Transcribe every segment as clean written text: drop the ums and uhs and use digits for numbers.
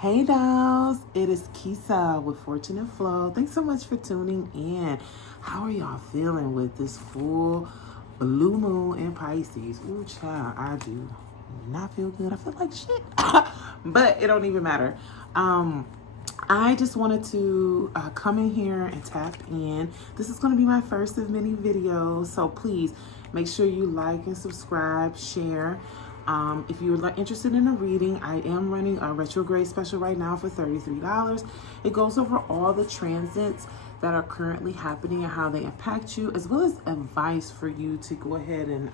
Hey dolls, it is Kisa with Fortune and Flow. Thanks so much for tuning in. How are y'all feeling with this full blue moon in Pisces? Ooh, child, I do not feel good. I feel like shit, but it don't even matter. I just wanted to come in here and tap in. This is going to be my first of many videos, so please make sure you like and subscribe, share. If you're interested in a reading, I am running a retrograde special right now for $33. It goes over all the transits that are currently happening and how they impact you, as well as advice for you to go ahead and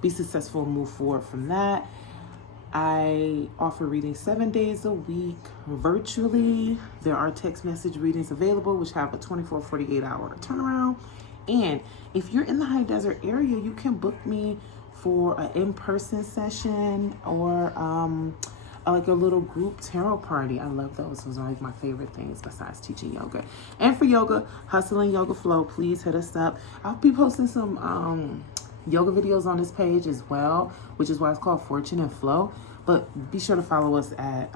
be successful and move forward from that. I offer readings 7 days a week virtually. There are text message readings available, which have a 24, 48 hour turnaround. And if you're in the high desert area, you can book me for an in-person session or like a little group tarot party. I love those. Those are like my favorite things besides teaching yoga. And for yoga, Hustle and Yoga Flow, please hit us up. I'll be posting some yoga videos on this page as well, which is why it's called Fortune and Flow. But be sure to follow us at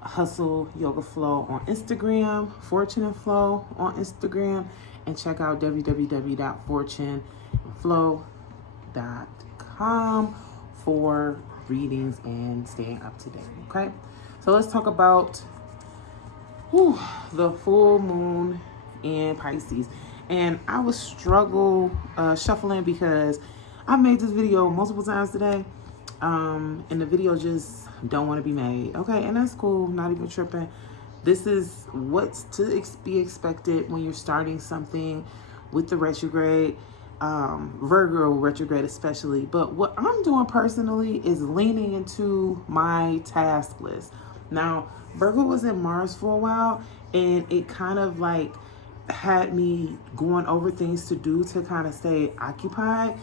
Hustle Yoga Flow on Instagram, Fortune and Flow on Instagram, and check out www.fortuneflow.com for readings and staying up to date. Okay, so let's talk about the full moon in Pisces. And I was shuffling because I made this video multiple times today, and the video just don't want to be made. Okay, and that's cool, not even tripping. This is what's to be expected when you're starting something with the retrograde, Virgo retrograde especially. But what I'm doing personally is leaning into my task list. Now, Virgo was in Mars for a while, and it kind of like had me going over things to do to kind of stay occupied.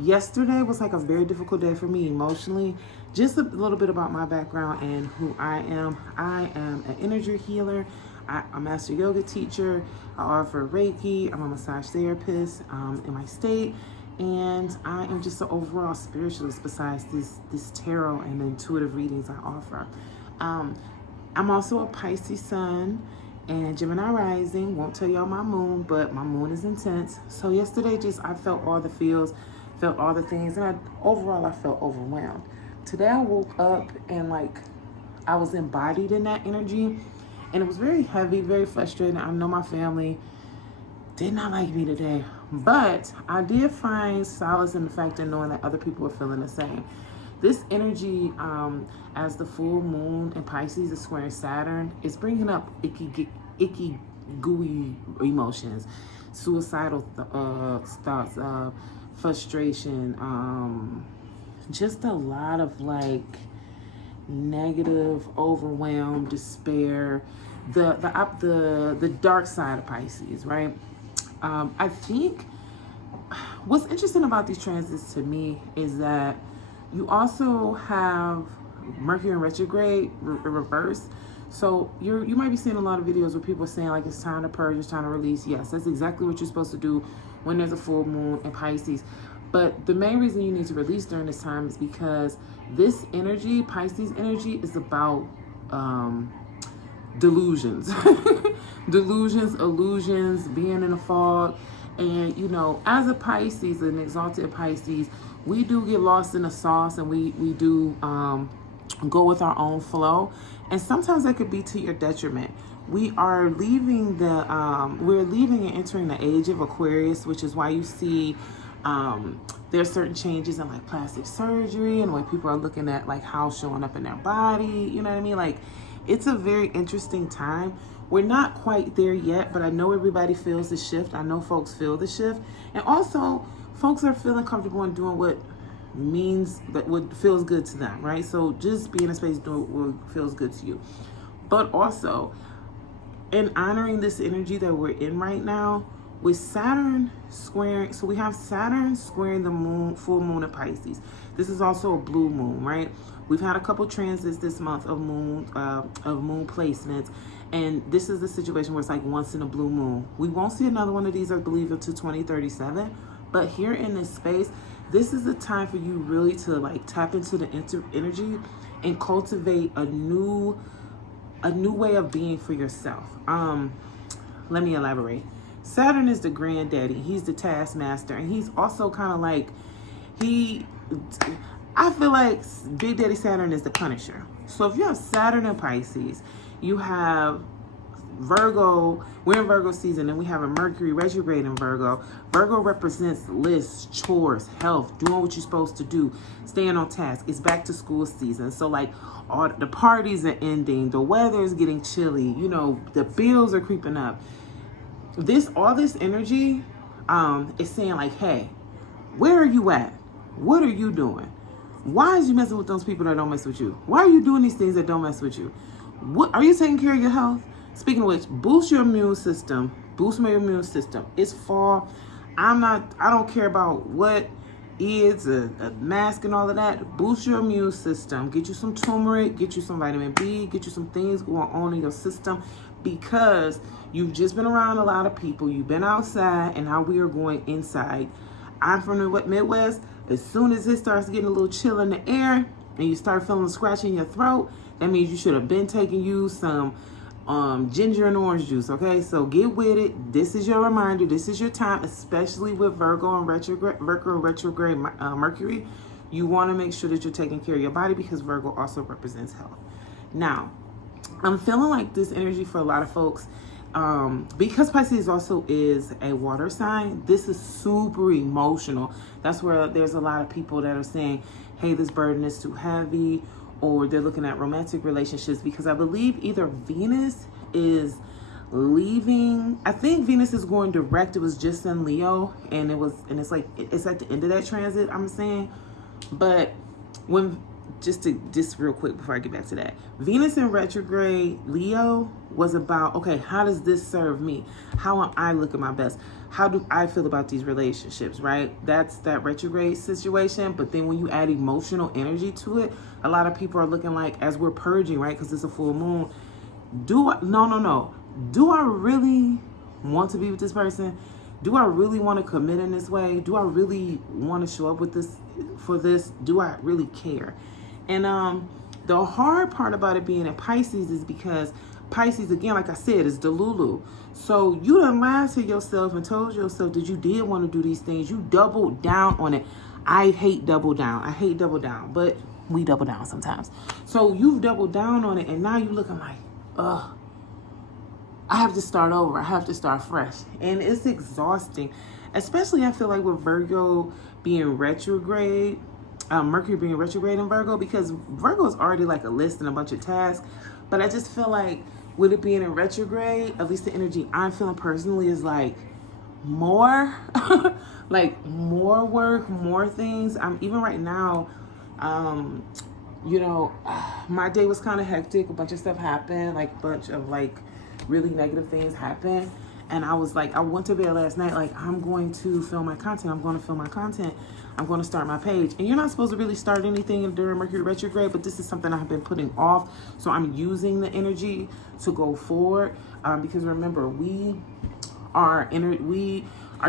Yesterday was like a very difficult day for me emotionally. Just a little bit about my background and who I am. I am an energy healer. I'm a master yoga teacher. I offer Reiki. I'm a massage therapist in my state. And I am just an overall spiritualist besides this tarot and the intuitive readings I offer. I'm also a Pisces sun and Gemini rising. Won't tell y'all my moon, but my moon is intense. So yesterday I felt all the feels, felt all the things, and overall I felt overwhelmed. Today I woke up and like I was embodied in that energy, and it was very heavy, very frustrating. I know my family did not like me today, but I did find solace in the fact of knowing that other people are feeling the same. This energy, as the full moon in Pisces is squaring Saturn, is bringing up icky, gooey emotions, suicidal thoughts, frustration, just a lot of like negative, overwhelm, despair, the dark side of Pisces, right? I think what's interesting about these transits to me is that you also have Mercury in retrograde reverse. So you might be seeing a lot of videos where people are saying like it's time to purge, it's time to release. Yes, that's exactly what you're supposed to do when there's a full moon in Pisces. But the main reason you need to release during this time is because this energy, Pisces energy, is about delusions. Delusions, illusions, being in a fog. And you know, as a Pisces, an exalted Pisces, we do get lost in the sauce, and we do go with our own flow, and sometimes that could be to your detriment. We are leaving we're leaving and entering the age of Aquarius, which is why you see there's certain changes in like plastic surgery and the way people are looking at like how showing up in their body. You know what I mean? Like, it's a very interesting time. We're not quite there yet, but I know everybody feels the shift. I know folks feel the shift, and also folks are feeling comfortable in doing what feels good to them, right? So just be in a space doing what feels good to you. But also, in honoring this energy that we're in right now, with Saturn squaring, so we have Saturn squaring the moon, full moon of Pisces. This is also a blue moon, right? We've had a couple transits this month of moon placements, and this is the situation where it's like once in a blue moon. We won't see another one of these, I believe, until 2037. But here in this space, this is the time for you really to like tap into the energy and cultivate a new way of being for yourself. Let me elaborate. Saturn is the granddaddy. He's the taskmaster, and he's also kind of like I feel like Big Daddy Saturn is the Punisher. So if you have Saturn in Pisces, you have Virgo, we're in Virgo season, and we have a Mercury retrograde in Virgo. Virgo represents lists, chores, health, doing what you're supposed to do, staying on task. It's back to school season. So like all the parties are ending, the weather is getting chilly, you know, the bills are creeping up. All this energy is saying like, hey, where are you at? What are you doing? Why is you messing with those people that don't mess with you? Why are you doing these things that don't mess with you? What are you taking care of your health? Speaking of which, boost your immune system. Boost my immune system. It's fall. I don't care about what is a mask and all of that. Boost your immune system. Get you some turmeric. Get you some vitamin B. Get you some things going on in your system, because you've just been around a lot of people. You've been outside, and now we are going inside. I'm from the Midwest. As soon as it starts getting a little chill in the air and you start feeling a scratch in your throat, that means you should have been taking you some ginger and orange juice. Okay, so get with it. This is your reminder. This is your time, especially with Virgo and retrograde Mercury. You want to make sure that you're taking care of your body, because Virgo also represents health. Now, I'm feeling like this energy for a lot of folks, because Pisces also is a water sign. This is super emotional. That's where there's a lot of people that are saying, hey, this burden is too heavy, or they're looking at romantic relationships, because I believe either Venus is leaving. I think Venus is going direct. It was just in Leo, and it's like it's at the end of that transit, I'm saying. But just real quick before I get back to that, Venus in retrograde Leo was about, okay, how does this serve me? How am I looking my best? How do I feel about these relationships, right? That's that retrograde situation. But then when you add emotional energy to it, a lot of people are looking like, as we're purging, right? Because it's a full moon. No. Do I really want to be with this person? Do I really want to commit in this way? Do I really want to show up with this for this? Do I really care? And the hard part about it being in Pisces is because Pisces, again, like I said, is Delulu. So you done lied to yourself and told yourself that you did want to do these things. You doubled down on it. I hate double down, but we double down sometimes. So you've doubled down on it, and now you're looking like, ugh, I have to start over. I have to start fresh. And it's exhausting, especially I feel like with Virgo being retrograde, Mercury being retrograde in Virgo, because Virgo is already like a list and a bunch of tasks. But I just feel like with it being in retrograde, at least the energy I'm feeling personally is like more, like more work, more things. Even right now, you know, my day was kind of hectic. A bunch of stuff happened, like a bunch of like really negative things happened. And I was like, I went to bed last night, like, I'm going to film my content. I'm going to film my content. I'm going to start my page. And you're not supposed to really start anything during Mercury retrograde, but this is something I've been putting off. So I'm using the energy to go forward. Because remember, we are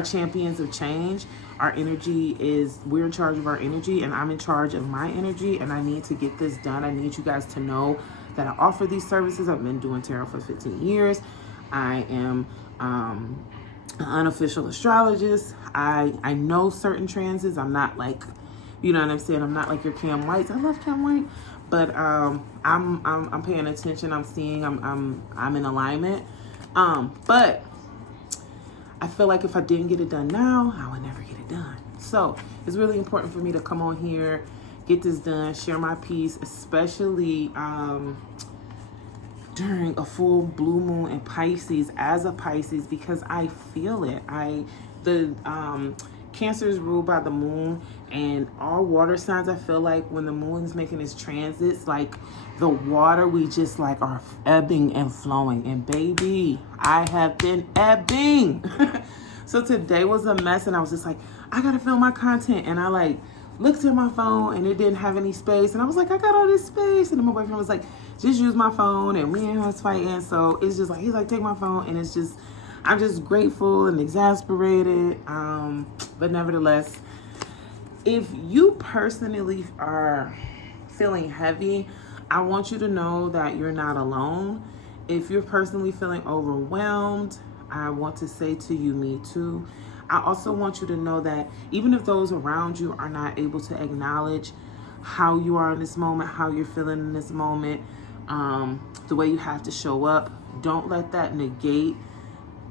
champions of change. Our energy is, we're in charge of our energy, and I'm in charge of my energy, and I need to get this done. I need you guys to know that I offer these services. I've been doing tarot for 15 years. I am an unofficial astrologist. I know certain transits. I'm not like, you know what I'm saying? I'm not like your Cam Whites. I love Cam White, but I'm paying attention. I'm seeing. I'm in alignment. But I feel like if I didn't get it done now, I would never get it done. So it's really important for me to come on here, get this done, share my piece, especially during a full blue moon in Pisces, as a Pisces, because I feel it. Cancer is ruled by the moon, and all water signs, I feel like when the moon is making its transits, like the water, we just like are ebbing and flowing. And baby, I have been ebbing. So today was a mess, and I was just like, I gotta film my content. And I like looked at my phone, and it didn't have any space. And I was like, I got all this space. And then my boyfriend was like, just use my phone. And me and him was fighting. So it's just like, he's like, take my phone. And it's just, I'm just grateful and exasperated. But nevertheless, if you personally are feeling heavy, I want you to know that you're not alone. If you're personally feeling overwhelmed, I want to say to you, me too. I also want you to know that even if those around you are not able to acknowledge how you are in this moment, how you're feeling in this moment, the way you have to show up, don't let that negate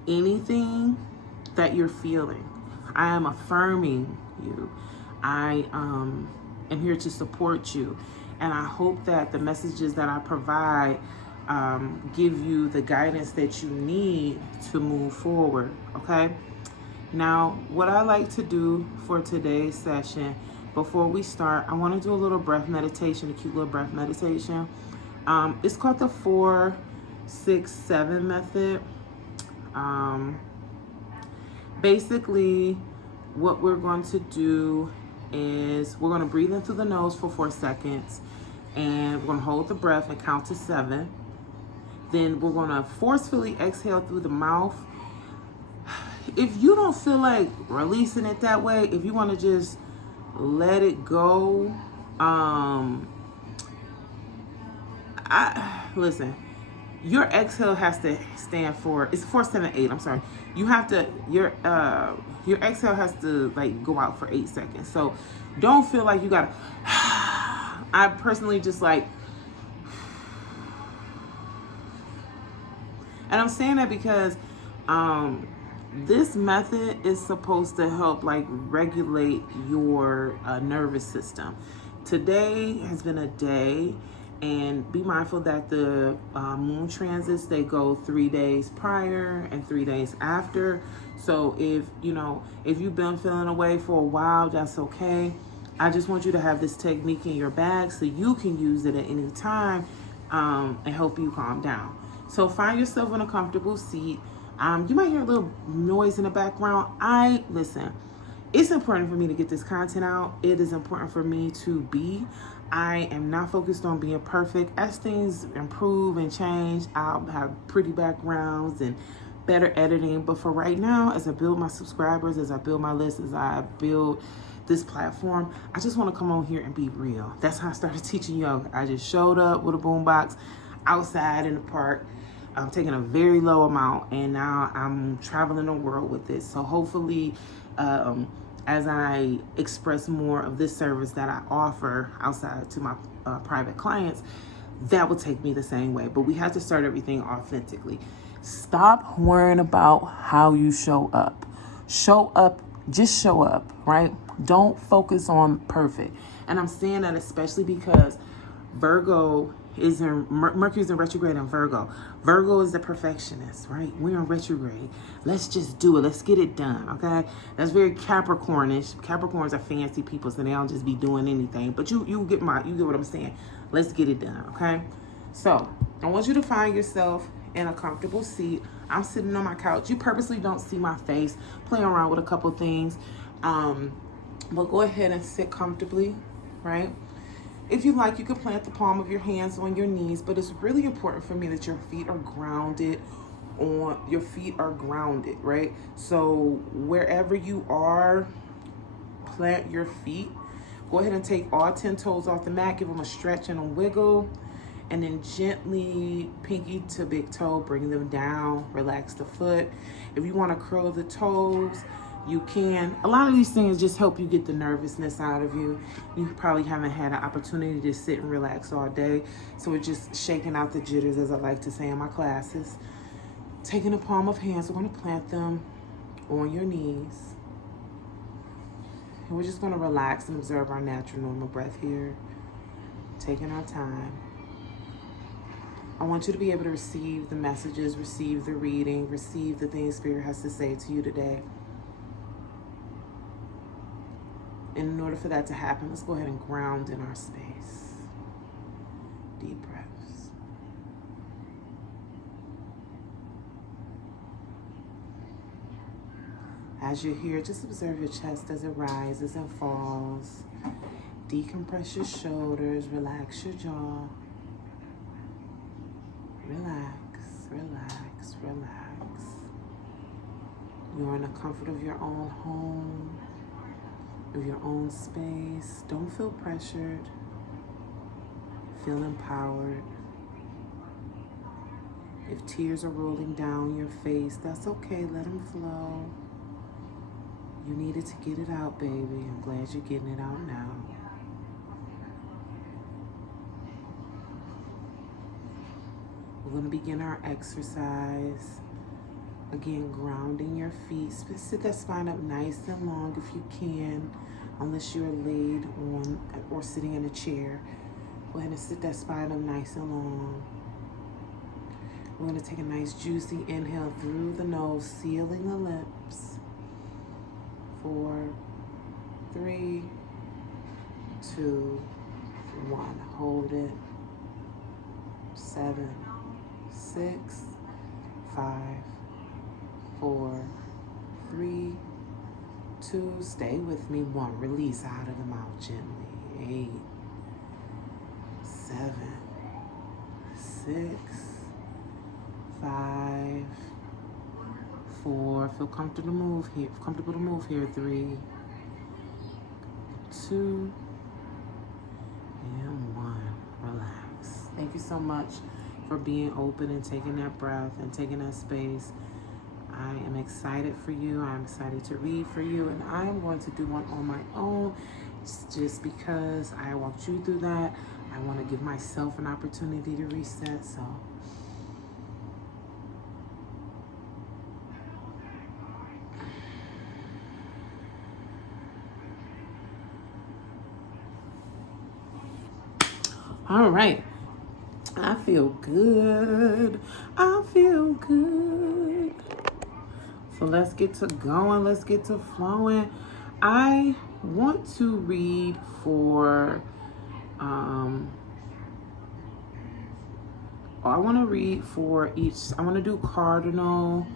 anything that you're feeling. I am affirming you. I am here to support you. And I hope that the messages that I provide give you the guidance that you need to move forward, okay? Now, what I like to do for today's session, before we start, I want to do a little breath meditation, a cute little breath meditation. It's called the 4-6-7 method. Basically, what we're going to do is we're going to breathe in through the nose for 4 seconds, and we're going to hold the breath and count to 7. Then we're going to forcefully exhale through the mouth. If you don't feel like releasing it that way, if you want to just let it go, listen, your exhale has to stand for, it's 4-7-8, I'm sorry. You have to, your exhale has to like go out for 8 seconds. So don't feel like you gotta, I personally just like, and I'm saying that because this method is supposed to help like regulate your nervous system. Today has been a day, and be mindful that the moon transits, they go 3 days prior and 3 days after. So if you've been feeling away for a while, that's okay. I just want you to have this technique in your bag so you can use it at any time and help you calm down. So find yourself in a comfortable seat. You might hear a little noise in the background. Listen, it's important for me to get this content out. It is important for me to be. I am not focused on being perfect. As things improve and change, I'll have pretty backgrounds and better editing. But for right now, as I build my subscribers, as I build my list, as I build this platform, I just want to come on here and be real. That's how I started teaching yoga. I just showed up with a boombox outside in the park. I'm taking a very low amount, and now I'm traveling the world with this. So hopefully, as I express more of this service that I offer outside to my private clients, that will take me the same way. But we have to start everything authentically. Stop worrying about how you show up. Show up, just show up, right? Don't focus on perfect. And I'm saying that especially because Virgo is in, Mercury's in retrograde in Virgo. Virgo is the perfectionist, right? We're in retrograde. Let's just do it. Let's get it done, okay? That's very Capricornish. Capricorns are fancy people, so they don't just be doing anything. But you get what I'm saying. Let's get it done, okay? So I want you to find yourself in a comfortable seat. I'm sitting on my couch. You purposely don't see my face, playing around with a couple things. But go ahead and sit comfortably, right? If you like, you can plant the palm of your hands on your knees, but it's really important for me that your feet are grounded, right? So wherever you are, plant your feet. Go ahead and take all 10 toes off the mat, give them a stretch and a wiggle, and then gently pinky to big toe, bring them down, relax the foot. If you want to curl the toes, you can. A lot of these things just help you get the nervousness out of you. You probably haven't had an opportunity to sit and relax all day. So we're just shaking out the jitters, as I like to say in my classes. Taking the palm of hands, we're going to plant them on your knees. And we're just going to relax and observe our natural normal breath here. Taking our time. I want you to be able to receive the messages, receive the reading, receive the things Spirit has to say to you today. And in order for that to happen, let's go ahead and ground in our space. Deep breaths. As you're here, just observe your chest as it rises and falls. Decompress your shoulders, relax your jaw. Relax, relax, relax. You're in the comfort of your own home, of your own space. Don't feel pressured. feel empowered. If tears are rolling down your face, that's okay. Let them flow. You needed to get it out, baby. I'm glad you're getting it out now. We're going to begin our exercise. Again, grounding your feet. Sit that spine up nice and long if you can, unless you're laid on or sitting in a chair. Go ahead and sit that spine up nice and long. We're going to take a nice juicy inhale through the nose, sealing the lips. 4, 3, 2, 1. Hold it. 7, 6, 5, 4, 3, 2. Stay with me. 1. Release out of the mouth gently. 8, 7, 6, 5, 4. Feel comfortable to move here. 3, 2, and 1. Relax. Thank you so much for being open and taking that breath and taking that space. I am excited for you. I'm excited to read for you, and I am going to do one on my own just because I walked you through that. I want to give myself an opportunity to reset. So all right. I feel good. I feel good. So let's get to going. Let's get to flowing. I want to read for, I want to read for each. I want to do cardinal,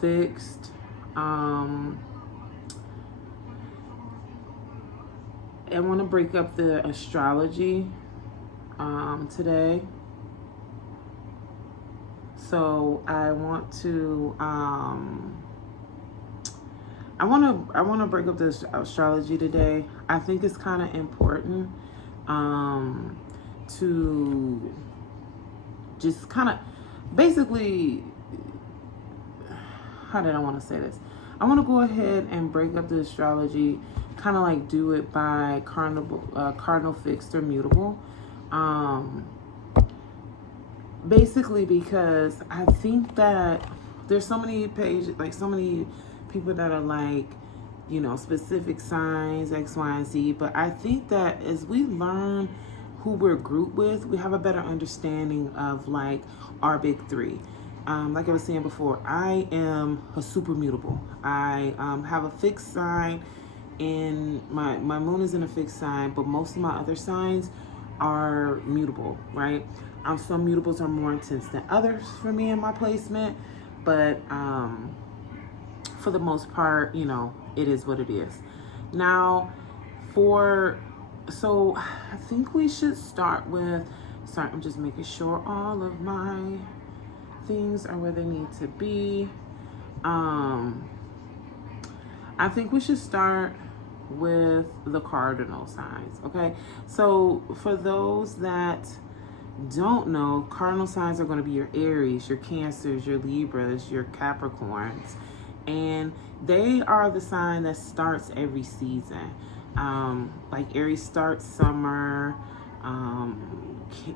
fixed, I want to break up the astrology today. So I want to I want to break up this astrology today. I think it's kind of important to just kind of basically, how did I want to say this? I want to go ahead and break up the astrology, kind of like do it by cardinal, fixed, or mutable. Basically because I think that there's so many pages, like so many people that are like, you know, specific signs, X, Y, and Z. But I think that as we learn who we're grouped with, we have a better understanding of like our big three. Like I was saying before, I am a super mutable. I have a fixed sign, and my moon is in a fixed sign, but most of my other signs are mutable, right? Some mutables are more intense than others for me in my placement, but for the most part, you know, it is what it is. Now, so I think we should start with, I'm just making sure all of my things are where they need to be. I think we should start with the cardinal signs, okay? So for those that don't know, cardinal signs are going to be your Aries, your Cancers, your Libras, your Capricorns, and they are the sign that starts every season. Like Aries starts summer,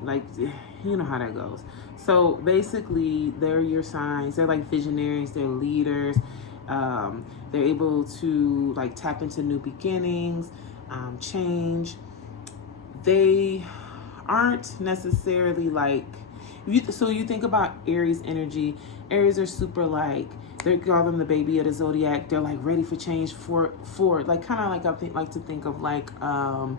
like, you know how that goes. So basically they're your signs. They're like visionaries, they're leaders. They're able to like tap into new beginnings, change. They aren't necessarily like, so you think about Aries energy. Aries are super like, they call them the baby of the zodiac. They're like ready for change, for like kind of like I like to think of like the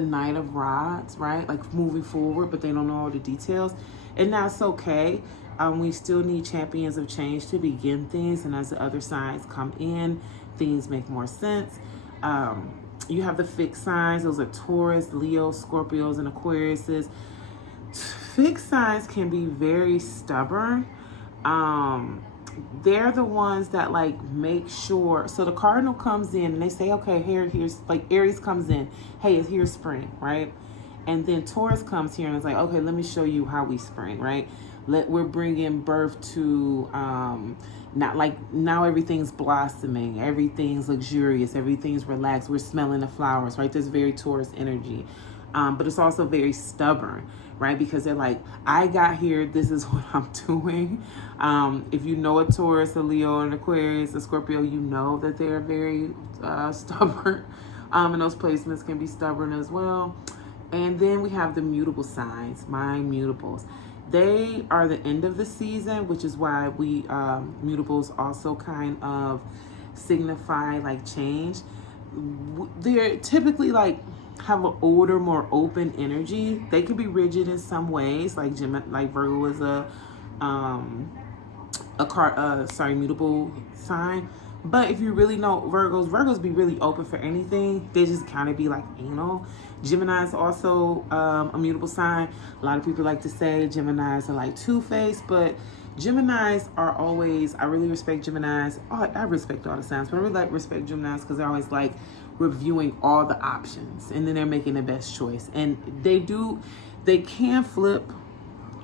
Knight of Rods, right? Like moving forward, but they don't know all the details, and that's okay. We still need champions of change to begin things, and as the other signs come in, things make more sense. You have the fixed signs. Those are Taurus, Leo, Scorpios, and Aquariuses. Fixed signs can be very stubborn. They're the ones that like make sure. So the cardinal comes in and they say, okay, here's like Aries comes in. Hey, here's spring, right? And then Taurus comes here and it's like, okay, let me show you how we spring, right? We're bringing birth to, not like now everything's blossoming, everything's luxurious, everything's relaxed. We're smelling the flowers, right? There's very Taurus energy. But it's also very stubborn, right? Because they're like, I got here, this is what I'm doing. If you know a Taurus, a Leo, an Aquarius, a Scorpio, you know that they're very stubborn. And those placements can be stubborn as well. And then we have the mutable signs, my mutables. They are the end of the season, which is why we mutables also kind of signify like change. They're typically like have an older, more open energy. They can be rigid in some ways, like Virgo is mutable sign. But if you really know Virgos be really open for anything. They just kind of be like anal. Gemini is also a mutable sign. A lot of people like to say Geminis are like two-faced, but Geminis are always, I really respect Geminis. Oh, I respect all the signs, but I really respect Geminis because they're always like reviewing all the options and then they're making the best choice. And they can flip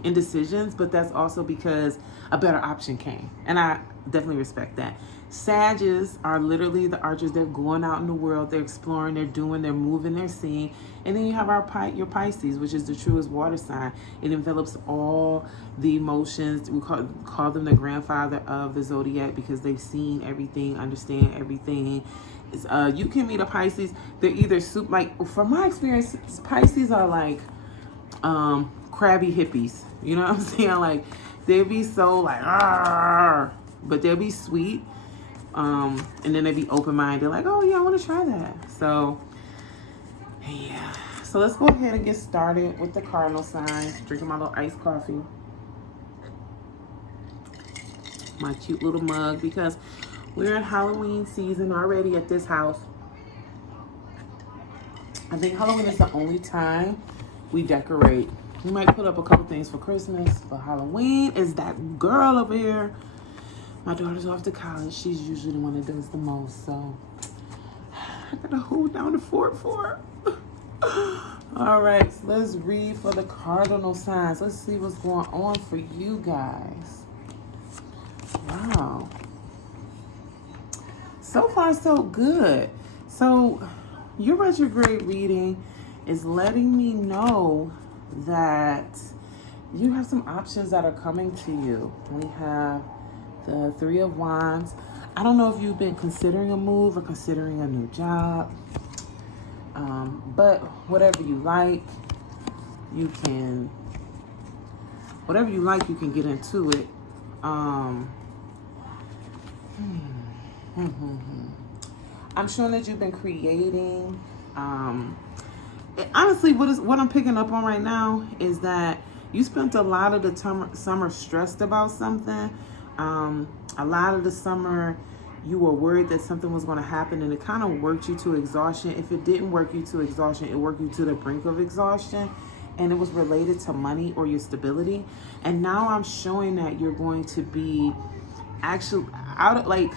in decisions, but that's also because a better option came. And I definitely respect that. Sagittarius are literally the archers. They're going out in the world. They're exploring. They're doing. They're moving. They're seeing. And then you have your Pisces, which is the truest water sign. It envelops all the emotions. We call them the grandfather of the zodiac because they've seen everything, understand everything. You can meet a Pisces. They're either from my experience, Pisces are like crabby hippies. You know what I'm saying? Like they'll be so like, argh, but they'll be sweet. And then they be open-minded, like, oh yeah, I want to try that. So yeah, so let's go ahead and get started with the cardinal signs. Drinking my little iced coffee, my cute little mug, because we're in Halloween season already at this house. I think Halloween is the only time we decorate. We might put up a couple things for Christmas, but Halloween is that girl over here. My daughter's off to college. She's usually the one that does the most, so I gotta hold down the fort for her. All right, so let's read for the cardinal signs. Let's see what's going on for you guys. Wow. So far, so good. So your retrograde reading is letting me know that you have some options that are coming to you. We have the Three of Wands. I don't know if you've been considering a move or considering a new job. But whatever you like, you can get into it. I'm sure that you've been creating. Honestly, what I'm picking up on right now is that you spent a lot of the summer stressed about something. A lot of the summer you were worried that something was going to happen, and it kind of worked you to exhaustion. If it didn't work you to exhaustion, it worked you to the brink of exhaustion, and it was related to money or your stability. And now I'm showing that you're going to be actually out of, like,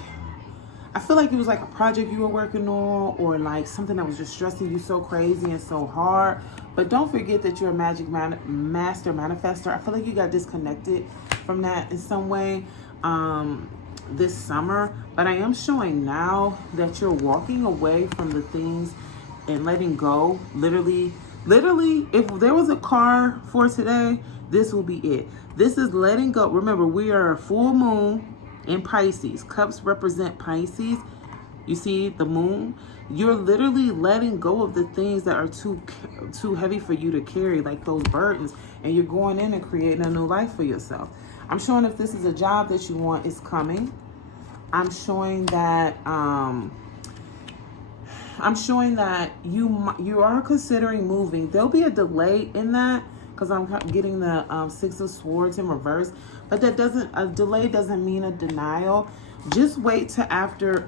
I feel like it was like a project you were working on, or like something that was just stressing you so crazy and so hard. But don't forget that you're a master manifester. I feel like you got disconnected from that in some way this summer, but I am showing now that you're walking away from the things and letting go. Literally, if there was a car for today, this will be it. This is letting go. Remember, we are a full moon in Pisces. Cups represent Pisces. You see the moon? You're literally letting go of the things that are too heavy for you to carry, like those burdens, and you're going in and creating a new life for yourself. I'm showing if this is a job that you want, it's coming. I'm showing that you are considering moving. There'll be a delay in that because I'm getting the Six of Swords in reverse, but a delay doesn't mean a denial. Just wait till after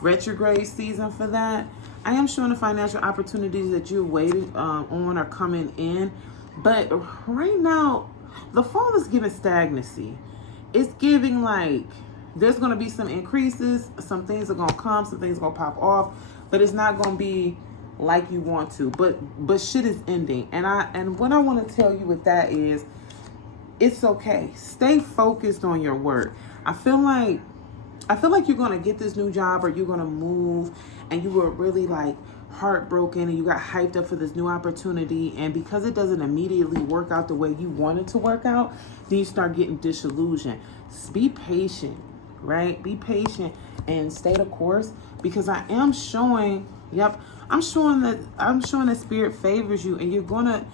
retrograde season for that. I am showing the financial opportunities that you're waiting on are coming in. But right now, the fall is giving stagnancy. It's giving like there's going to be some increases. Some things are going to come. Some things are going to pop off. but it's not going to be like you want to. But shit is ending. And what I want to tell you with that is, it's okay. Stay focused on your work. I feel like you're going to get this new job, or you're going to move, and you were really like heartbroken and you got hyped up for this new opportunity, and because it doesn't immediately work out the way you want it to work out, then you start getting disillusioned. Be patient, right? Be patient and stay the course, because I am showing, I'm showing that spirit favors you, and you're gonna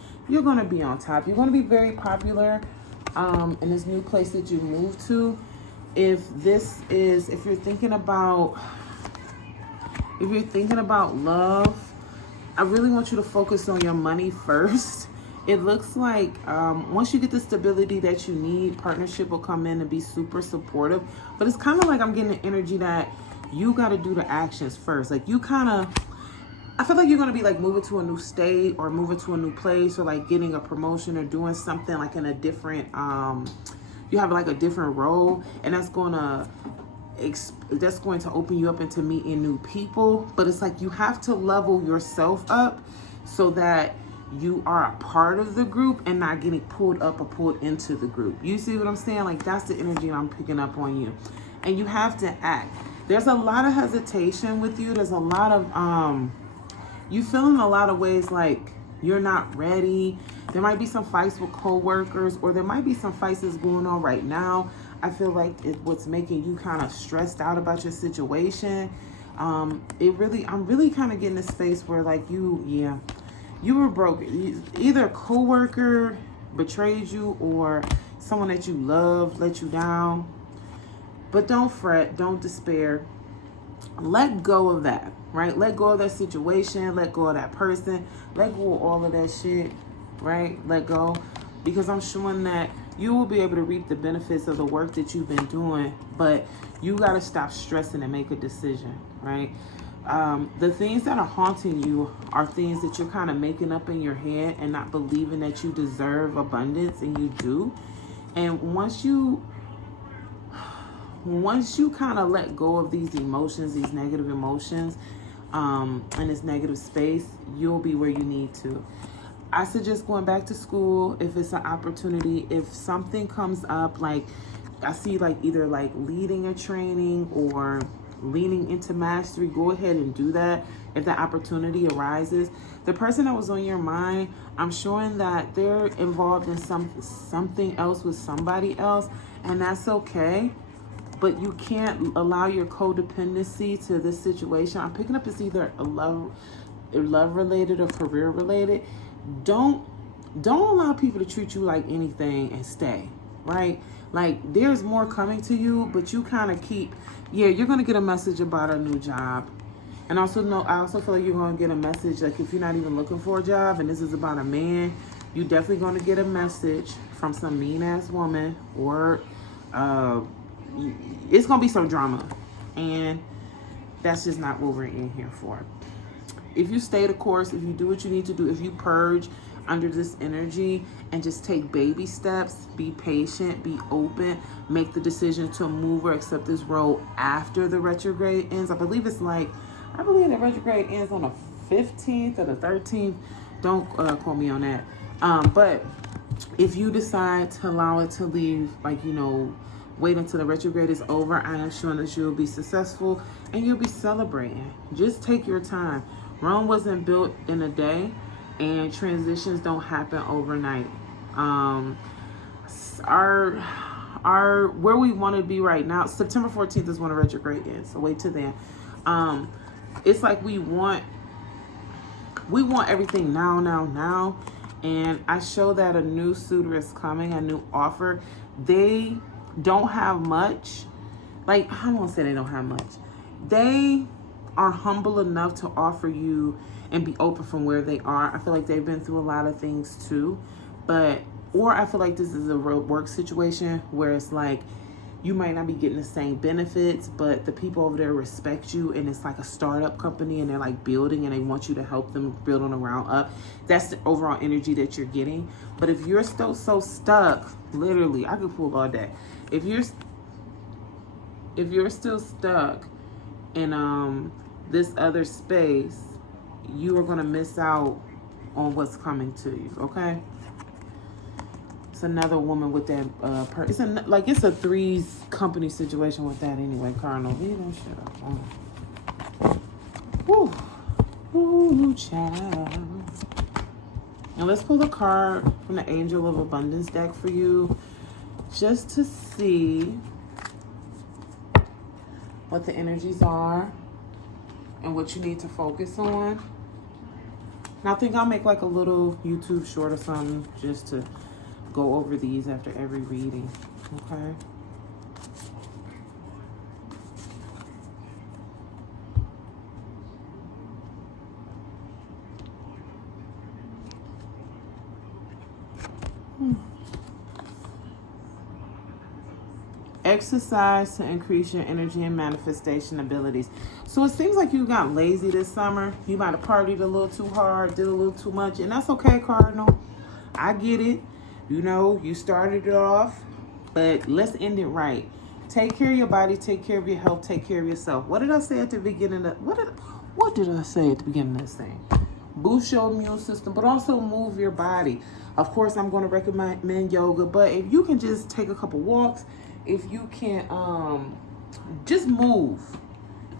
be on top. You're gonna be very popular in this new place that you move to. If you're thinking about love, I really want you to focus on your money first. It looks like once you get the stability that you need, partnership will come in and be super supportive. But it's kind of like I'm getting the energy that you got to do the actions first. Like I feel like you're going to be like moving to a new state, or moving to a new place, or like getting a promotion, or doing something like in a different, you have like a different role, and that's going to open you up into meeting new people. But it's like you have to level yourself up so that you are a part of the group and not getting pulled up or pulled into the group. You see what I'm saying? Like, that's the energy I'm picking up on you. And you have to act. There's a lot of hesitation with you. There's a lot of, you feel in a lot of ways like you're not ready. There might be some fights with coworkers, or there might be some fights that's going on right now. I feel like what's making you kind of stressed out about your situation. I'm really kind of getting this space where like you were broken. Either a coworker betrayed you, or someone that you love let you down. But don't fret, don't despair. Let go of that, right? Let go of that situation, let go of that person, let go of all of that shit, right? Let go, because I'm showing that you will be able to reap the benefits of the work that you've been doing, but you got to stop stressing and make a decision, right? The things that are haunting you are things that you're kind of making up in your head and not believing that you deserve abundance, and you do. And once you kind of let go of these emotions, these negative emotions, in this negative space, you'll be where you need to. I suggest going back to school if it's an opportunity. If something comes up, like I see like either like leading a training or leaning into mastery, go ahead and do that if the opportunity arises. The person that was on your mind, I'm showing that they're involved in something else with somebody else, and that's okay. But you can't allow your codependency to this situation. I'm picking up it's either a love related or career related. Don't allow people to treat you like anything and stay, right? Like, there's more coming to you, but you kind of you're going to get a message about a new job. And I also feel like you're going to get a message, like if you're not even looking for a job and this is about a man, you're definitely going to get a message from some mean ass woman, or it's going to be some drama. And that's just not what we're in here for. If you stay the course, if you do what you need to do, if you purge under this energy and just take baby steps, be patient, be open, make the decision to move or accept this role after the retrograde ends. I believe the retrograde ends on the 15th or the 13th. Don't quote me on that. But if you decide to allow it to leave, wait until the retrograde is over, I am sure that you'll be successful and you'll be celebrating. Just take your time. Rome wasn't built in a day, and transitions don't happen overnight. Our where we want to be right now, September 14th is when the retrograde ends, so wait till then. It's like we want everything now, and I show that a new suitor is coming, a new offer. They don't have much. Like, I don't want to say they don't have much. They are humble enough to offer you and be open from where they are. I feel like they've been through a lot of things too, or I feel like this is a real work situation where it's like you might not be getting the same benefits, but the people over there respect you, and it's like a startup company and they're like building and they want you to help them build on the ground up. That's the overall energy that you're getting. But if you're still so stuck, literally, I could pull all day. If you're still stuck in this other space, you are going to miss out on what's coming to you, okay? It's another woman with that it's a threes company situation with that anyway, Cardinal. You don't shut up. Woo. Ooh, child. Now let's pull a card from the Angel of Abundance deck for you, just to see what the energies are and what you need to focus on. And I think I'll make like a little YouTube short or something just to go over these after every reading, okay? Exercise to increase your energy and manifestation abilities. So it seems like you got lazy this summer. You might have partied a little too hard, did a little too much, and that's okay, Cardinal. I get it. You know, you started it off, but let's end it right. Take care of your body, take care of your health, take care of yourself. What did I say at the beginning of what did I say at the beginning of this thing? Boost your immune system, but also move your body. Of course, I'm going to recommend yoga, but if you can just take a couple walks, if you can just move.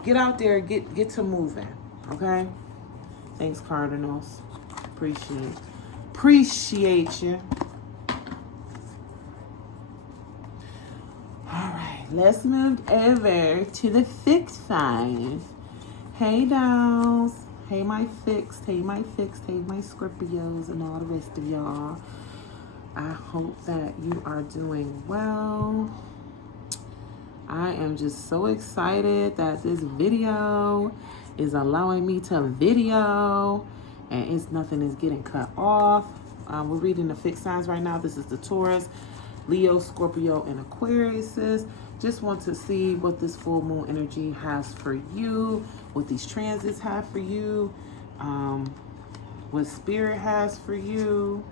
Get out there, get to moving. Okay? Thanks, Cardinals. Appreciate you. Alright, let's move over to the fixed signs. Hey dolls. Hey my fixed, hey my Scorpios and all the rest of y'all. I hope that you are doing well. I am just so excited that this video is allowing me to video and nothing is getting cut off. We're reading the fixed signs right now. This is the Taurus, Leo, Scorpio, and Aquarius. Just want to see what this full moon energy has for you, what these transits have for you, what spirit has for you.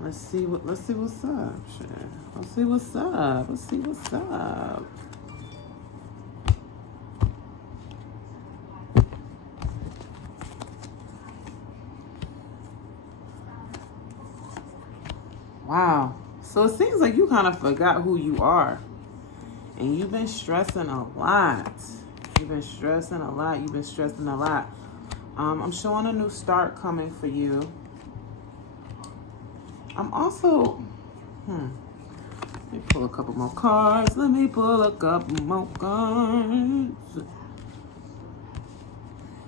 Let's see what's up. Shit. Let's see what's up. Wow. So it seems like you kind of forgot who you are. And you've been stressing a lot. I'm showing a new start coming for you. I'm also, let me pull a couple more cards. I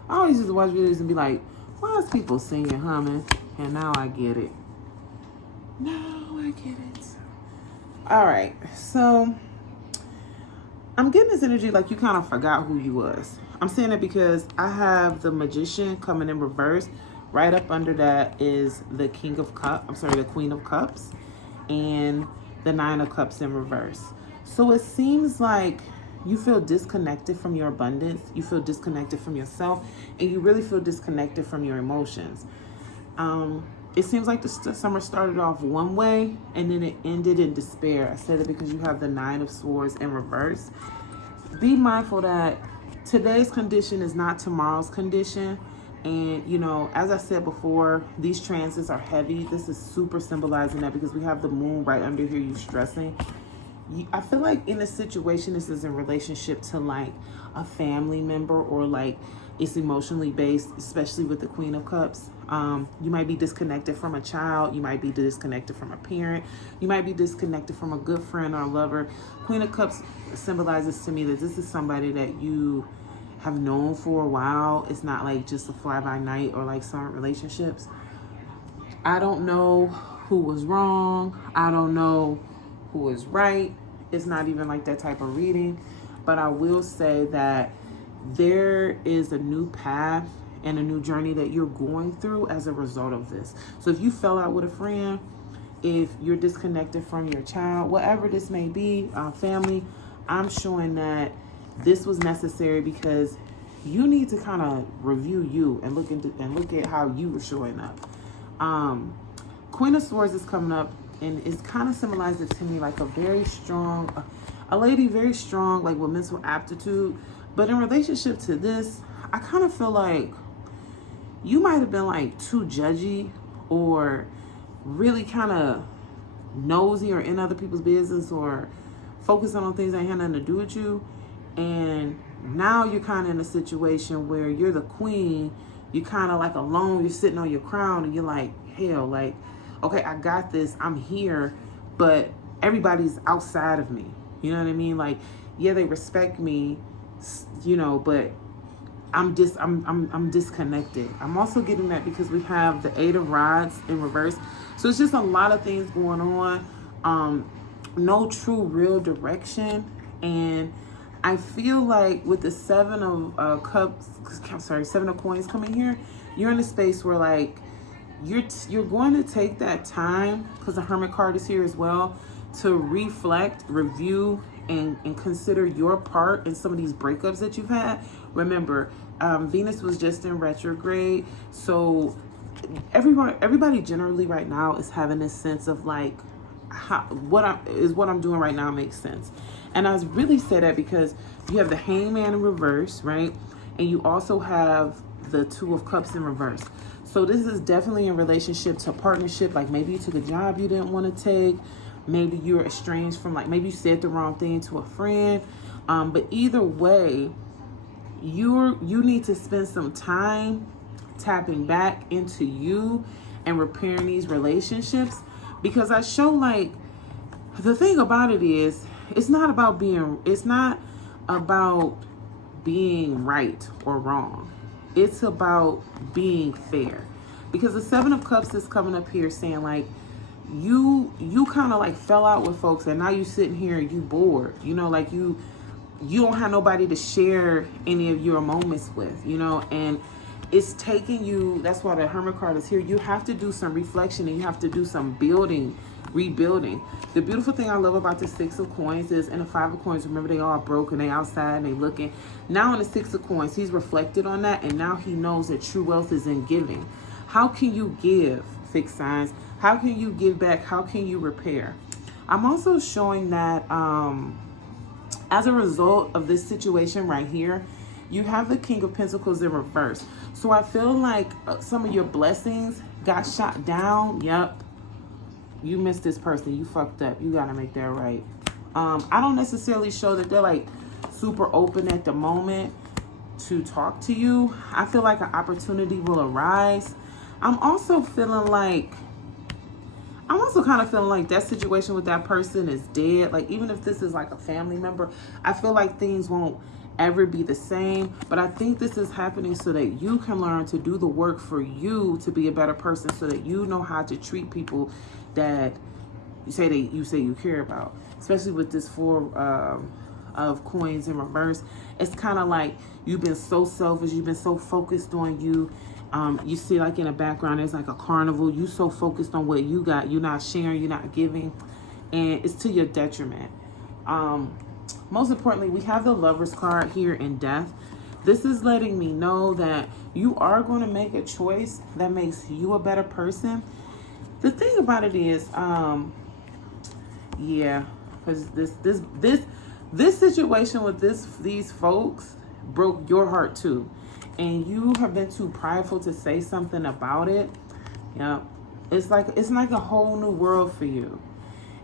always used to watch videos and be like, why is people singing, humming? And now I get it. All right, so I'm getting this energy like you kind of forgot who you was. I'm saying it because I have the Magician coming in reverse. Right up under that is the Queen of Cups and the Nine of Cups in reverse. So it seems like you feel disconnected from your abundance. You feel disconnected from yourself, and you really feel disconnected from your emotions. It seems like the summer started off one way and then it ended in despair. I said it because you have the Nine of Swords in reverse. Be mindful that today's condition is not tomorrow's condition. And, you know, as I said before, these transits are heavy. This is super symbolizing that because we have the moon right under here, you stressing. I feel like in a situation, this is in relationship to like a family member or like it's emotionally based, especially with the Queen of Cups. You might be disconnected from a child. You might be disconnected from a parent. You might be disconnected from a good friend or a lover. Queen of Cups symbolizes to me that this is somebody that you have known for a while. It's not like just a fly-by-night or like some relationships. I don't know who was wrong. I don't know who was right. It's not even like that type of reading. But I will say that there is a new path and a new journey that you're going through as a result of this. So if you fell out with a friend, if you're disconnected from your child, whatever this may be, family, I'm showing that this was necessary because you need to kind of review you and look at how you were showing up. Queen of Swords is coming up and it's kind of symbolizes to me like a very strong, a lady very strong, like with mental aptitude. But in relationship to this, I kind of feel like you might have been like too judgy or really kind of nosy or in other people's business or focusing on things that ain't had nothing to do with you. And now you're kind of in a situation where you're the queen. You're kind of like alone. You're sitting on your crown and you're like, hell, like, okay, I got this. I'm here, but everybody's outside of me. You know what I mean? Like, yeah, they respect me, you know, but I'm disconnected. I'm also getting that because we have the 8 of Rods in reverse. So it's just a lot of things going on. No true real direction. And I feel like with the 7 of cups, sorry, 7 of coins coming here, you're in a space where like you're going to take that time, because the Hermit card is here as well, to reflect, review, and consider your part in some of these breakups that you've had. Remember, Venus was just in retrograde, so everybody generally right now is having this sense of like, what I'm doing right now makes sense. And I really say that because you have the Hangman in reverse, right? And you also have the 2 of Cups in reverse. So this is definitely in relationship to partnership. Like maybe you took a job you didn't want to take. Maybe you're estranged from, like, maybe you said the wrong thing to a friend. But either way, you need to spend some time tapping back into you and repairing these relationships. Because I show, like, the thing about it is, it's not about being right or wrong. It's about being fair. Because the 7 of Cups is coming up here saying, like, you kind of like fell out with folks and now you sitting here and you bored, you know, like you don't have nobody to share any of your moments with, you know, and it's taking you, that's why the Hermit card is here. You have to do some reflection and you have to do some rebuilding. The beautiful thing I love about the 6 of coins is, and the 5 of coins, remember, they all broken, they outside and they looking. Now in the 6 of coins, he's reflected on that, and now he knows that true wealth is in giving. How can you give, fixed signs? How can you give back? How can you repair? I'm also showing that as a result of this situation right here, you have the King of Pentacles in reverse. So I feel like some of your blessings got shot down. Yep. You missed this person. You fucked up. You got to make that right. I don't necessarily show that they're like super open at the moment to talk to you. I feel like an opportunity will arise. I'm also kind of feeling like that situation with that person is dead. Like, even if this is like a family member, I feel like things won't ever be the same. But I think this is happening so that you can learn to do the work for you to be a better person, so that you know how to treat people that you say you care about. Especially with this 4 of coins in reverse. It's kind of like you've been so selfish, you've been so focused on you. You see, like in the background, there's like a carnival. You so focused on what you got, you're not sharing, you're not giving, and it's to your detriment. Most importantly, we have the Lover's card here in Death. This is letting me know that you are going to make a choice that makes you a better person. The thing about it is, yeah, because this situation with these folks broke your heart too. And you have been too prideful to say something about it. Yeah, it's like a whole new world for you,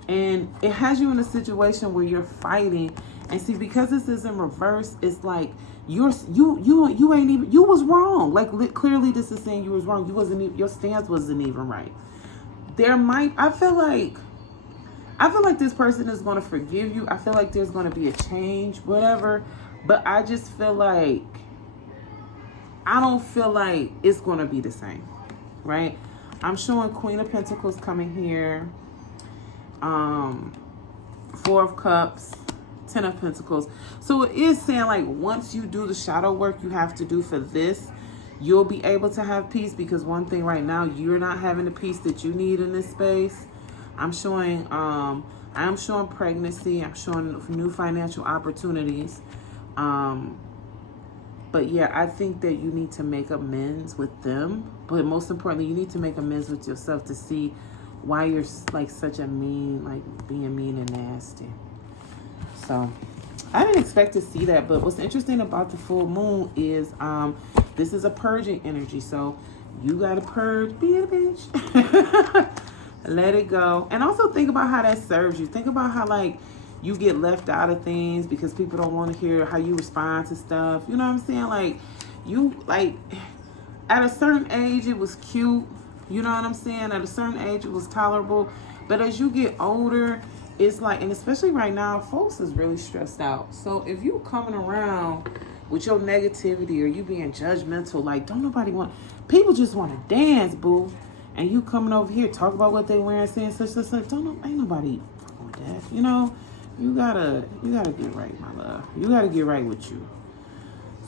and it has you in a situation where you're fighting. And see, because this is in reverse, it's like you was wrong. Like, clearly, this is saying you was wrong. Your stance wasn't even right. I feel like this person is going to forgive you. I feel like there's going to be a change, whatever. But I just feel like, I don't feel like it's going to be the same, right? I'm showing Queen of Pentacles coming here. 4 of Cups, 10 of Pentacles. So it is saying, like, once you do the shadow work you have to do for this, you'll be able to have peace. Because one thing right now, you're not having the peace that you need in this space. I'm showing, I am showing pregnancy. I'm showing new financial opportunities. But yeah, I think that you need to make amends with them. But most importantly, you need to make amends with yourself to see why you're like such a mean, like being mean and nasty. So I didn't expect to see that, but what's interesting about the full moon is this is a purging energy. So you gotta purge, be a bitch. Let it go. And also think about how that serves you. Think about how like you get left out of things because people don't want to hear how you respond to stuff. You know what I'm saying? Like you like at a certain age it was cute. You know what I'm saying? At a certain age it was tolerable. But as you get older, it's like, and especially right now, folks is really stressed out. So if you coming around with your negativity or you being judgmental, like don't nobody want, people just want to dance, boo. And you coming over here talk about what they wearing, saying such, ain't nobody fucking with that. You know, you gotta get right, my love. You gotta get right with you.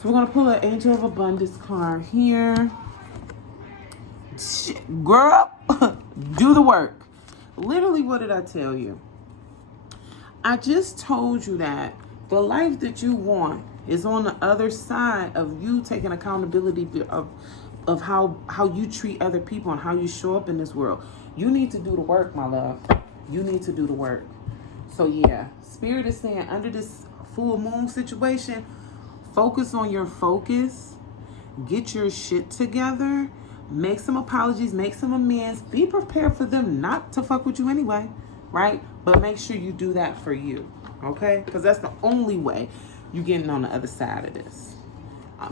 So we're gonna pull an Angel of Abundance card here. Girl, do the work. Literally, what did I tell you? I just told you that the life that you want is on the other side of you taking accountability of how you treat other people and how you show up in this world. You need to do the work, my love. You need to do the work. So yeah, Spirit is saying under this full moon situation, focus on your focus. Get your shit together. Make some apologies. Make some amends. Be prepared for them not to fuck with you anyway, right? But make sure you do that for you, okay? Because that's the only way you're getting on the other side of this.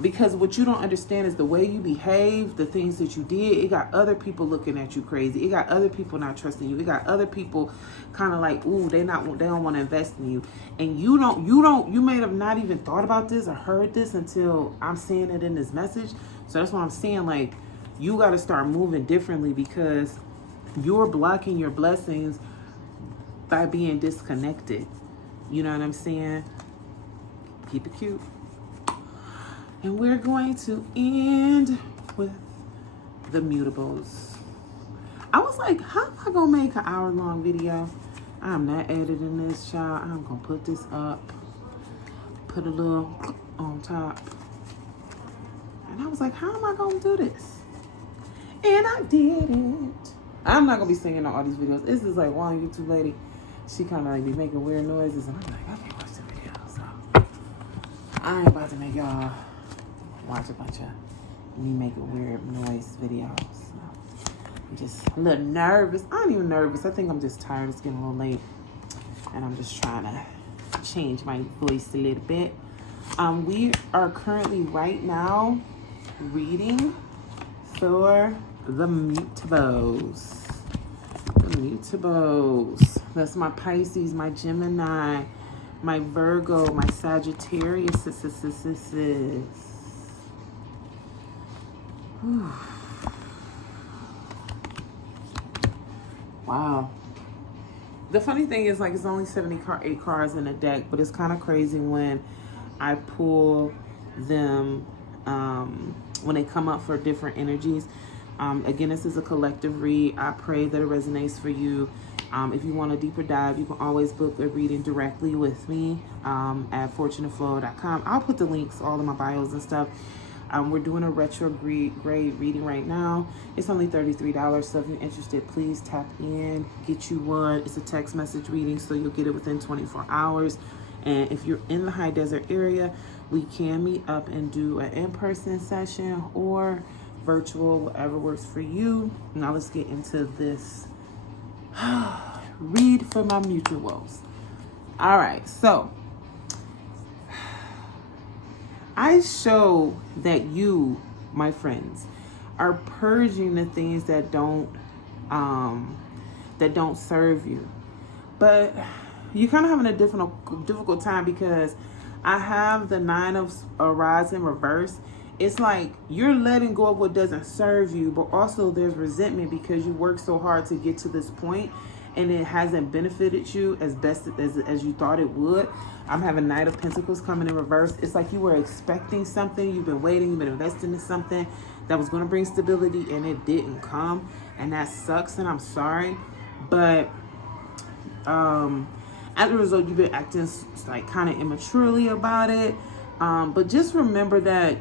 Because what you don't understand is the way you behave, the things that you did, it got other people looking at you crazy. It got other people not trusting you. It got other people kind of like, ooh, they don't want to invest in you. And you may have not even thought about this or heard this until I'm saying it in this message. So that's what I'm saying. Like, you got to start moving differently because you're blocking your blessings by being disconnected. You know what I'm saying? Keep it cute. And we're going to end with the mutables. I was like, how am I going to make an hour-long video? I'm not editing this, child. I'm going to put this up. Put a little on top. And I was like, how am I going to do this? And I did it. I'm not going to be singing on all these videos. This is like one YouTube lady. She kind of like be making weird noises. And I'm like, I can't watch the video. So I ain't about to make y'all watch a bunch of me making weird noise videos. So I'm just a little nervous. I ain't even nervous. I think I'm just tired. It's getting a little late. And I'm just trying to change my voice a little bit. We are currently right now reading for the mutables. The mutables. That's my Pisces, my Gemini, my Virgo, my Sagittarius. Wow. The funny thing is, like, it's only 78 cards in the deck, but it's kind of crazy when I pull them, when they come up for different energies. Again, this is a collective read. I pray that it resonates for you. If you want a deeper dive, you can always book a reading directly with me at fortuneandflow.com. I'll put the links all in my bios and stuff. We're doing a retrograde reading right now. It's only $33, so if you're interested, please tap in, get you one. It's a text message reading, so you'll get it within 24 hours. And if you're in the high desert area, we can meet up and do an in-person session or virtual, whatever works for you. Now let's get into this read for my mutuals. All right, so I show that you, my friends, are purging the things that don't serve you. But you're kind of having a difficult time because I have the 9 of Rods in reverse. It's like you're letting go of what doesn't serve you, but also there's resentment because you worked so hard to get to this point and it hasn't benefited you as best as you thought it would. I'm having Knight of Pentacles coming in reverse. It's like you were expecting something. You've been waiting. You've been investing in something that was going to bring stability and it didn't come. And that sucks and I'm sorry. But as a result, you've been acting like kind of immaturely about it. But just remember that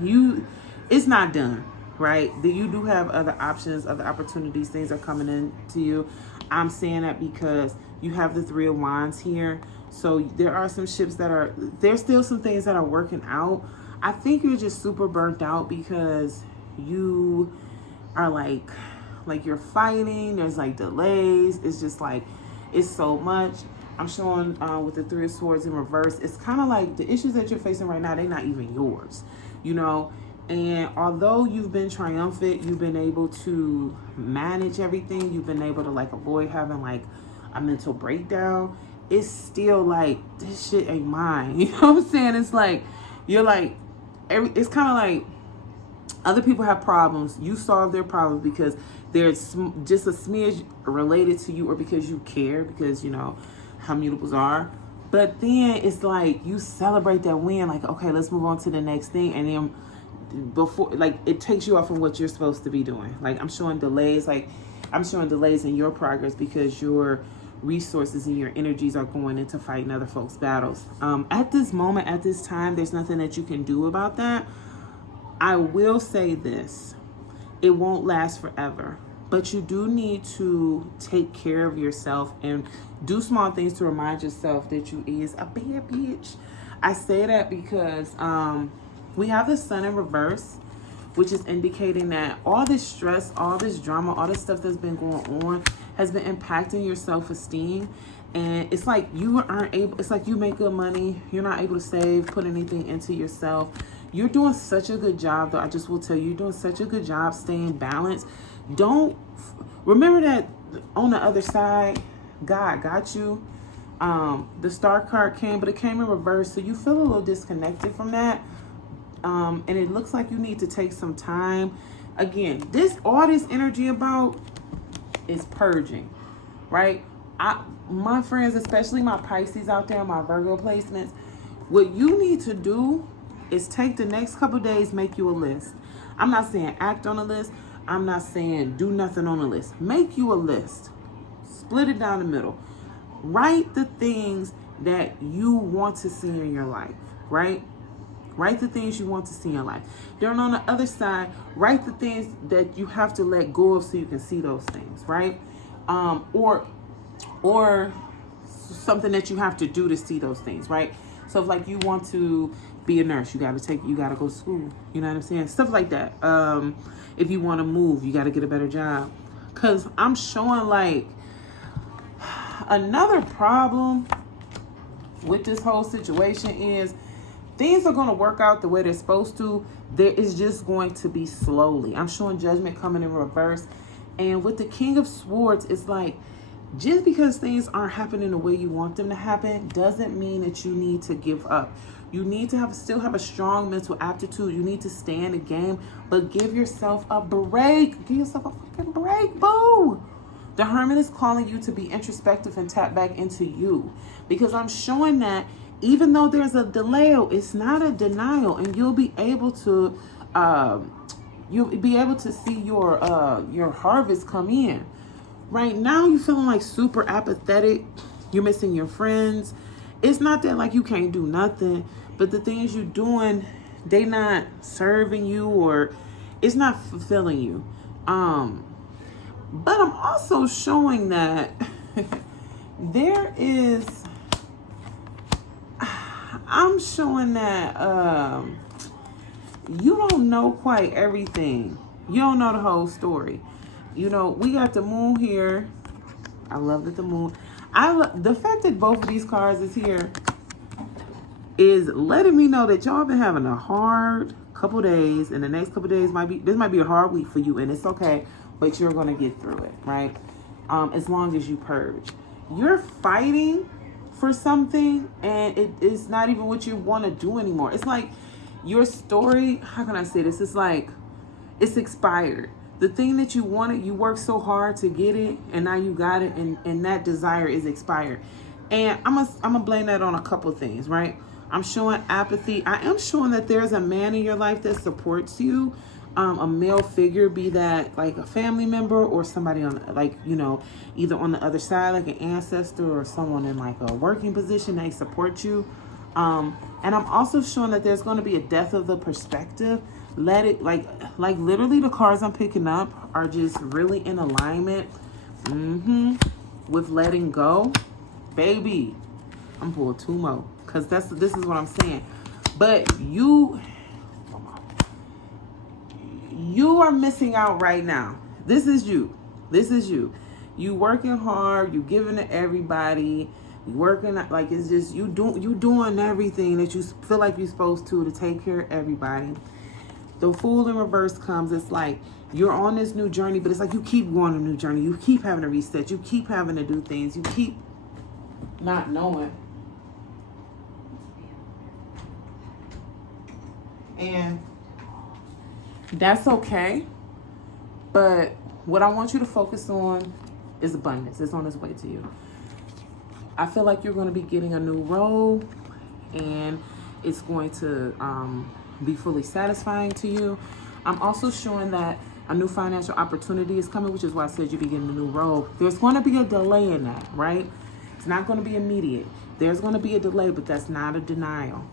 it's not done, right? That you do have other options, other opportunities. Things are coming in to you. I'm saying that because you have the 3 of Wands here, So there are some ships that are, there's still some things that are working out. I think you're just super burnt out because you are like you're fighting. There's like delays. It's just like, it's so much. I'm showing with the Three of Swords in reverse. It's kind of like the issues that you're facing right now, they're not even yours, you know? And although you've been triumphant, you've been able to manage everything, you've been able to like avoid having like a mental breakdown, it's still like, this shit ain't mine. You know what I'm saying? It's like, you're like, it's kind of like other people have problems. You solve their problems because there's just a smidge related to you, or because you care, because you know how mutables are. But then it's like you celebrate that win, like, okay, let's move on to the next thing. And then before, like, it takes you off from what you're supposed to be doing. Like, I'm showing delays, like I'm showing delays in your progress because your resources and your energies are going into fighting other folks' battles. At this moment, at this time, there's nothing that you can do about that. I will say this, it won't last forever, but you do need to take care of yourself and do small things to remind yourself that you is a bad bitch. I say that because we have the sun in reverse, which is indicating that all this stress, all this drama, all this stuff that's been going on has been impacting your self-esteem. And it's like you aren't able, it's like you make good money, you're not able to save, put anything into yourself. You're doing such a good job, though. I just will tell you, you're doing such a good job staying balanced. Don't remember that on the other side, God got you. The star card came, but it came in reverse, so you feel a little disconnected from that. And it looks like you need to take some time. Again, all this energy about is purging, right? My friends, especially my Pisces out there, my Virgo placements, what you need to do is take the next couple days, make you a list. I'm not saying act on a list. I'm not saying do nothing on a list. Make you a list. Split it down the middle. Write the things that you want to see in your life, right? Write the things you want to see in life. Then on the other side, write the things that you have to let go of so you can see those things, right? Or something that you have to do to see those things, right? So if like you want to be a nurse, you gotta go to school. You know what I'm saying? Stuff like that. If you want to move, you gotta get a better job. Cause I'm showing like another problem with this whole situation is things are going to work out the way they're supposed to. There is just going to be slowly. I'm showing Judgment coming in reverse. And with the King of Swords, it's like, just because things aren't happening the way you want them to happen doesn't mean that you need to give up. You need to still have a strong mental aptitude. You need to stay in the game, but give yourself a break. Give yourself a fucking break, boo. The Hermit is calling you to be introspective and tap back into you, because I'm showing that even though there's a delay, it's not a denial, and you'll be able to see your harvest come in. Right now, you're feeling like super apathetic. You're missing your friends. It's not that like you can't do nothing, but the things you're doing, they not serving you, or it's not fulfilling you. But I'm also showing that I'm showing that you don't know quite everything. You don't know the whole story. You know, we got the moon here. I love that the moon. The fact that both of these cards is here is letting me know that y'all been having a hard couple days, and the next couple days might be a hard week for you, and it's okay, but you're gonna get through it, right? As long as you purge. You're fighting for something, and it is not even what you want to do anymore. It's like your story, how can I say this? It's like it's expired. The thing that you wanted, you worked so hard to get it, and now you got it, and that desire is expired. And I'm gonna blame that on a couple things, right? I'm showing apathy. I am showing that there's a man in your life that supports you, a male figure, be that like a family member or somebody on, like, you know, either on the other side, like an ancestor or someone in like a working position, they support you. And I'm also showing that there's going to be a death of the perspective. Let it, like literally the cards I'm picking up are just really in alignment with letting go. Baby, I'm pulling 2 more because this is what I'm saying. But you are missing out right now. This is you. This is you. You working hard. You giving to everybody. You working like it's just you doing everything that you feel like you're supposed to take care of everybody. The Fool in reverse comes. It's like you're on this new journey, but it's like you keep going on a new journey. You keep having to reset. You keep having to do things. You keep not knowing. And that's okay. But what I want you to focus on is abundance. It's on its way to you. I feel like you're going to be getting a new role, and it's going to be fully satisfying to you. I'm also showing that a new financial opportunity is coming, which is why I said you'll be getting a new role. There's going to be a delay in that, right? It's not going to be immediate. There's going to be a delay, but that's not a denial.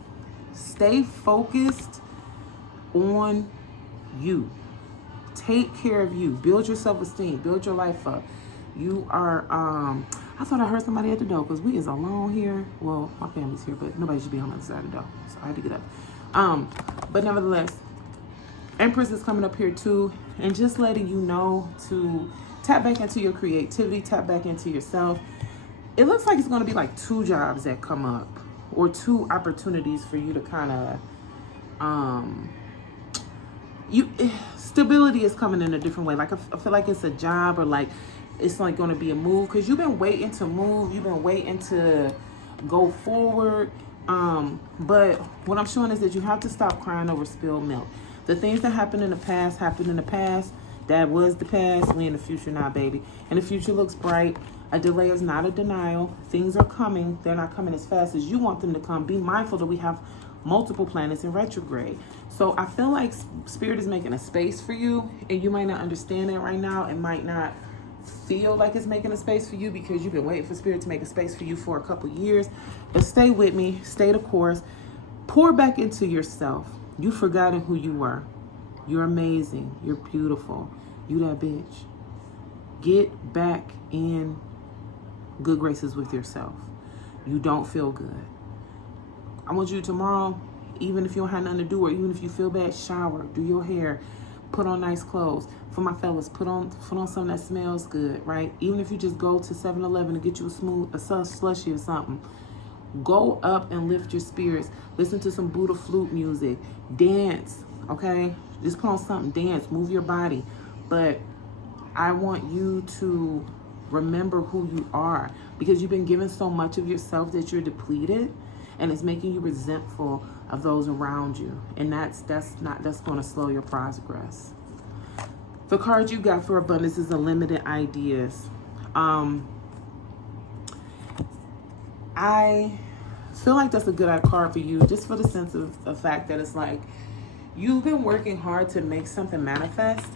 Stay focused on you. Take care of you. Build your self-esteem. Build your life up. You are, I thought I heard somebody at the door because we is alone here. Well, my family's here, but nobody should be on the other side of the door. So I had to get up. But nevertheless, Empress is coming up here too. And just letting you know to tap back into your creativity, tap back into yourself. It looks like it's going to be like 2 jobs that come up or 2 opportunities for you to kind of, stability is coming in a different way. Like I feel like it's a job, or like it's like going to be a move, because you've been waiting to move. You've been waiting to go forward. But what I'm showing is that you have to stop crying over spilled milk. The things that happened in the past happened in the past. That was the past. We in the future now, baby. And the future looks bright. A delay is not a denial. Things are coming. They're not coming as fast as you want them to come. Be mindful that we have multiple planets in retrograde. So I feel like Spirit is making a space for you, and you might not understand it right now. It might not feel like it's making a space for you because you've been waiting for Spirit to make a space for you for a couple years. But stay with me. Stay the course. Pour back into yourself. You've forgotten who you were. You're amazing. You're beautiful. You that bitch. Get back in good graces with yourself. You don't feel good. I want you tomorrow, even if you don't have nothing to do, or even if you feel bad, shower, do your hair, put on nice clothes. For my fellas, put on something that smells good, right? Even if you just go to 7-Eleven and get you a slushie or something. Go up and lift your spirits. Listen to some Buddha flute music. Dance, okay? Just put on something, dance, move your body. But I want you to remember who you are, because you've been given so much of yourself that you're depleted, and it's making you resentful of those around you. And that's going to slow your progress. The card you got for abundance is unlimited ideas. I feel like that's a good card for you, just for the sense of the fact that it's like you've been working hard to make something manifest,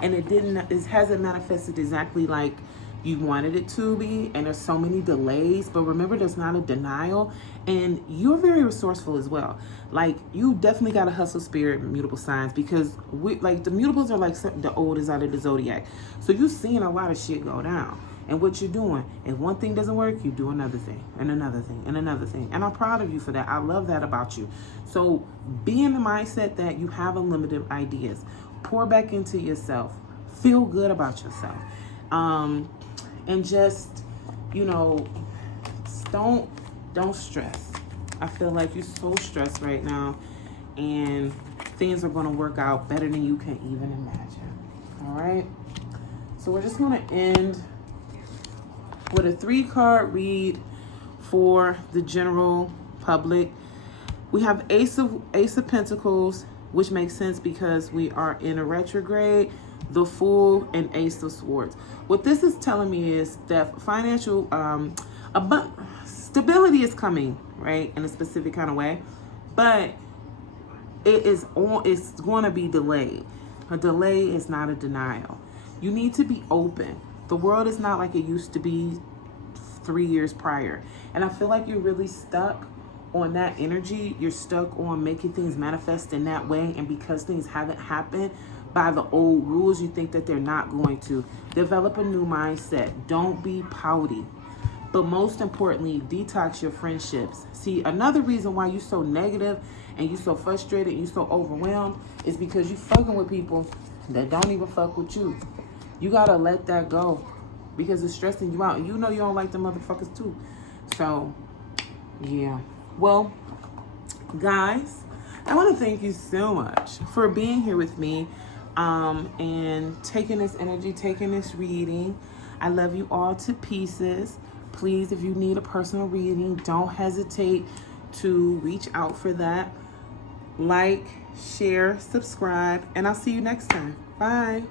and it hasn't manifested exactly like you wanted it to be, and there's so many delays. But remember, there's not a denial, and you're very resourceful as well. Like, you definitely got a hustle spirit, mutable signs, because the mutables are like the oldest out of the zodiac. So you've seen a lot of shit go down. And what you're doing, if one thing doesn't work, you do another thing and another thing and another thing. And I'm proud of you for that. I love that about you. So be in the mindset that you have unlimited ideas. Pour back into yourself. Feel good about yourself. And just, don't stress. I feel like you're so stressed right now, and things are going to work out better than you can even imagine. All right. So we're just going to end with a 3-card read for the general public. We have Ace of Pentacles, which makes sense because we are in a retrograde, the Fool, and Ace of Swords. What this is telling me is that financial stability is coming, right, in a specific kind of way, but it's going to be delayed. A delay is not a denial. You need to be open. The world is not like it used to be 3 years prior. And I feel like you're really stuck on that energy. You're stuck on making things manifest in that way. And because things haven't happened by the old rules, you think that they're not going to. Develop a new mindset. Don't be pouty. But most importantly, detox your friendships. See, another reason why you're so negative and you're so frustrated and you're so overwhelmed is because you fucking with people that don't even fuck with you. You gotta let that go because it's stressing you out. And you know you don't like the motherfuckers too. So, yeah. Well, guys, I want to thank you so much for being here with me and taking this energy, taking this reading. I love you all to pieces. Please, if you need a personal reading, don't hesitate to reach out for that. Like, share, subscribe, and I'll see you next time. Bye.